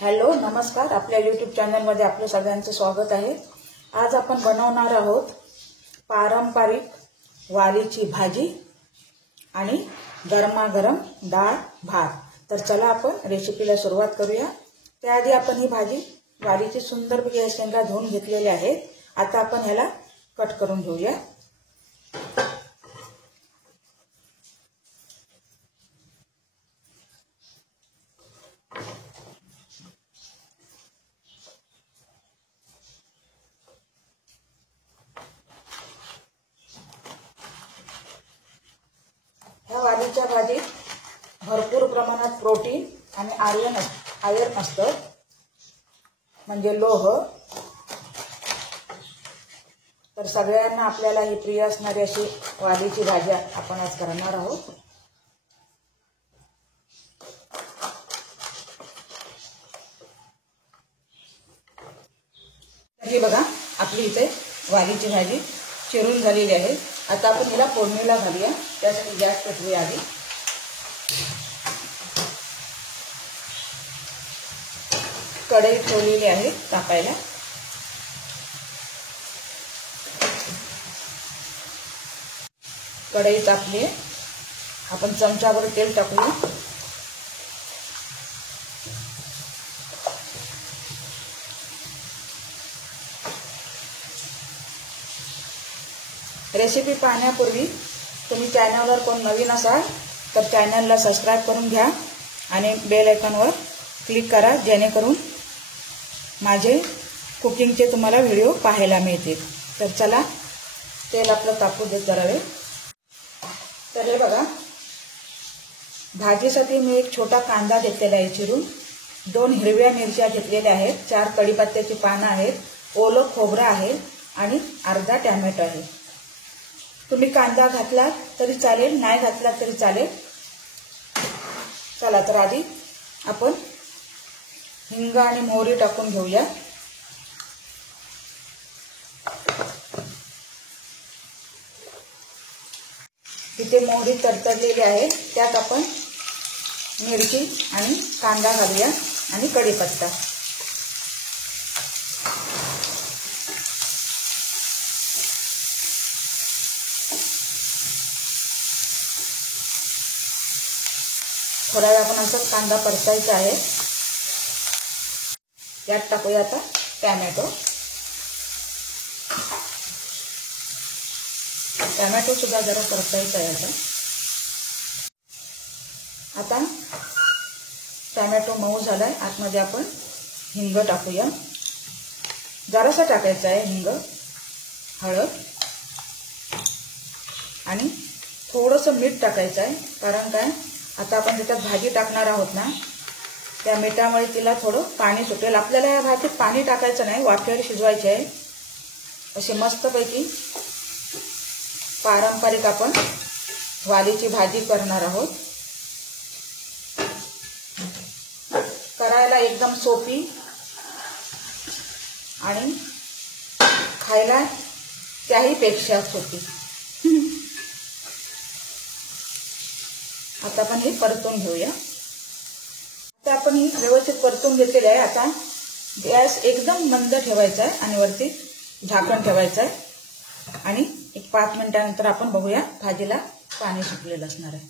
Hello नमस्कार, आपल्या YouTube चॅनलमध्ये आपलं सगळ्यांचं स्वागत आहे। आज आपण बनवणार आहोत पारंपरिक वालीची भाजी आणि गरमागरम डाळ भात। तर चला आपण रेसिपीला सुरुवात करूया। त्याआधी आपण ही भाजी वालीची सुंदरपैकी शेंगा धुवून घेतलेल्या आहेत। आता आपण ह्याला कट करून घेऊया। वालीच्या भाजीत भरपूर प्रमाणात प्रोटीन आणि आयर्न असतं, म्हणजे लोह। तर सगळ्यांना आपल्याला ही प्रिय असणारी अशी वालीची भाजी आपण आज करणार आहोत। हे बघा, आपली इथे वालीची भाजी चिरून झालेली आहे। आता आपण हिला फोडणीला घालूया। त्यासाठी गॅस पेटवूया आधी। कढई ठेवलेली आहे तापायला। कढई तापली आहे, आपण चमचाभर तेल टाकूया। रेसिपी पाहण्यापूर्वी तुम्ही चॅनलवर कोण नवीन असाल तर चॅनलला सबस्क्राइब करून घ्या आणि बेल आयकॉनवर क्लिक करा, जेणेकरून माझे कुकिंगचे तुम्हाला व्हिडिओ पाहायला मिळतील। तर चला, तेल आपलं तापू देत जरा वेळ। तर हे बघा, भाजीसाठी मी एक छोटा कांदा घेतलेला आहे चिरून, 2 हिरव्या मिरच्या घेतलेल्या आहेत, 4 कढीपत्त्याची पानं आहेत, ओलं खोबरं आहे आणि अर्धा टोमॅटो आहे। तुम्ही कांदा घातला तरी चालेल, नाही घातला तरी चालेल। चला, तर आधी आपण हिंग आणि मोहरी टाकून घेऊया। इथे मोहरी तडतडलेली आहे, त्यात आपण मिरची आणि कांदा घालूया आणि कढीपत्ता। थोडा वेळ आपण असं कांदा परतायचा आहे। यात टाकूया आता टोमॅटो। टोमॅटो सुद्धा जरा परतायचा आहे। आता टोमॅटो मऊ झालाय, आतमध्ये आपण हिंग टाकूया। जरासा टाकायचा आहे हिंग, हळद आणि थोडंसं मीठ टाकायचं आहे। कारण काय, आता आपण त्याच्यात भाजी टाकणार आहोत ना, त्या मिठामुळे तिला थोडं पाणी सुटेल। आपल्याला या भाजीत पाणी टाकायचं नाही, वाफेवर शिजवायचे आहे। अशी मस्तपैकी पारंपरिक आपण वालीची भाजी करणार आहोत। करायला एकदम सोपी आणि खायला त्याही पेक्षा सोपी। आता आपण हे परतून घेऊया। आता आपण ही व्यवस्थित परतून घेतलेली आहे। आता गॅस एकदम मंद ठेवायचा आहे आणि वरती झाकण ठेवायचं आहे आणि एक 5 मिनिटांनंतर आपण बघूया भाजीला पाणी सुटलेलं असणार आहे।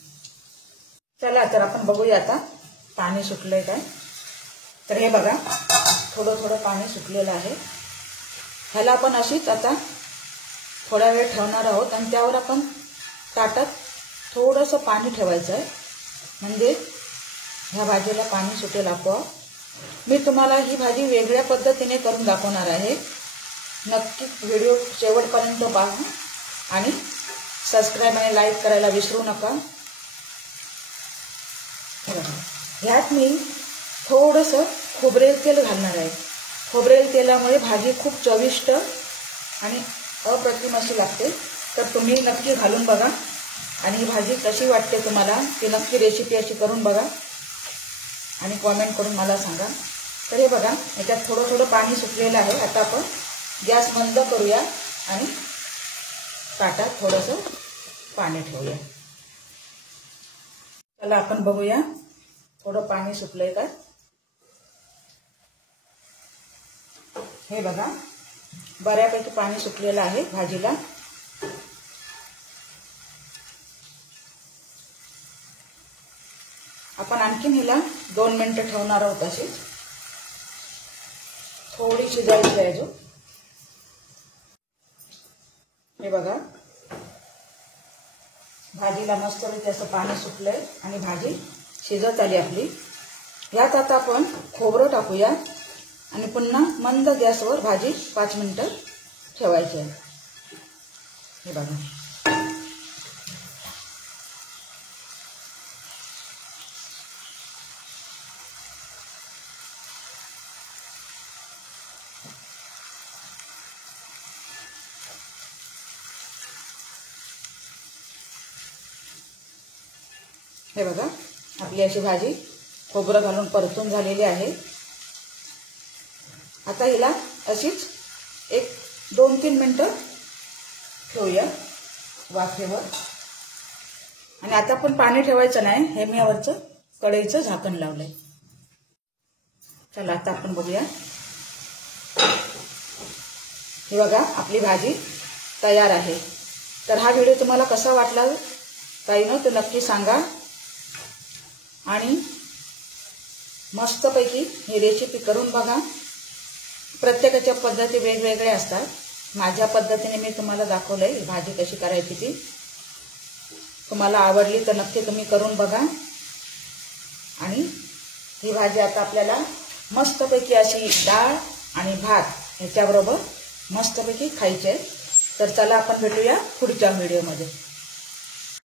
चला, तर आपण बघूया आता पाणी सुटलंय काय। तर हे बघा, थोडं थोडं पाणी सुटलेलं आहे। ह्याला आपण अशीच आता थोडा वेळ ठेवणार आहोत आणि त्यावर आपण ताटात थोडंसं पाणी ठेवायचं आहे, म्हणजे ह्या भाजीला पाणी सुटेल आपोआप। मी तुम्हाला ही भाजी वेगळ्या पद्धतीने करून दाखवणार आहे। नक्की व्हिडिओ शेवटपर्यंत पहा आणि सबस्क्राइब आणि लाईक करायला विसरू नका। ह्यात मी थोडंसं खोबरेल तेल घालणार आहे। खोबरेल तेलामुळे भाजी खूप चविष्ट आणि अप्रतिम अशी लागते। तर तुम्ही नक्की घालून बघा आणि ही भाजी कशी वाटते तुम्हाला, ती नक्की रेसिपी अशी करून बघा आणि कमेंट करून मला सांगा। तर हे बघा, याच्यात थोडं थोडं पाणी सुटलेलं आहे। आता आपण गॅस बंद करूया आणि ताटात थोडंसं पाणी ठेवूया। चला, आपण बघूया थोडं पाणी सुटलंय का। हे बघा बऱ्यापैकी पाणी सुटलेलं आहे भाजीला. आपण आणखीन हिला 2 मिनिटं ठेवणार आहोत. अशीच थोडी शिजायची आहे अजून. हे बघा भाजीला मस्तपैकी असं पाणी सुटलंय आणि भाजी शिजत आली आपली. यात आता आपण खोबरं टाकूया आणि पुन्हा मंद गॅसवर भाजी 5 मिनिटं ठेवायची आहे. हे बघा हे बघा आपली अशी भाजी खोबरं घालून परतून झालेली आहे. आता हिला अशीच 1-2-3 मिनिटं ठेवूया वाफेवर. आणि आता पण पाणी ठेवायचं नाही. हे मी वरचं कढईचं झाकण लावलंय. चला आता आपण बघूया. हे बघा आपली भाजी तयार आहे. तर हा व्हिडिओ तुम्हाला कसा वाटला ताईनो ते नक्की सांगा. आणि मस्तपैकी ही रेसिपी करून बघा. प्रत्येकाच्या पद्धती वेगवेगळ्या असतात. माझ्या पद्धतीने मी तुम्हाला दाखवलंय भाजी कशी करायची ती. तुम्हाला आवडली तर नक्की तुम्ही करून बघा. आणि ही भाजी आता आपल्याला मस्तपैकी अशी डाळ आणि भात ह्याच्याबरोबर मस्तपैकी खायची आहे. तर चला आपण भेटूया पुढच्या व्हिडिओमध्ये.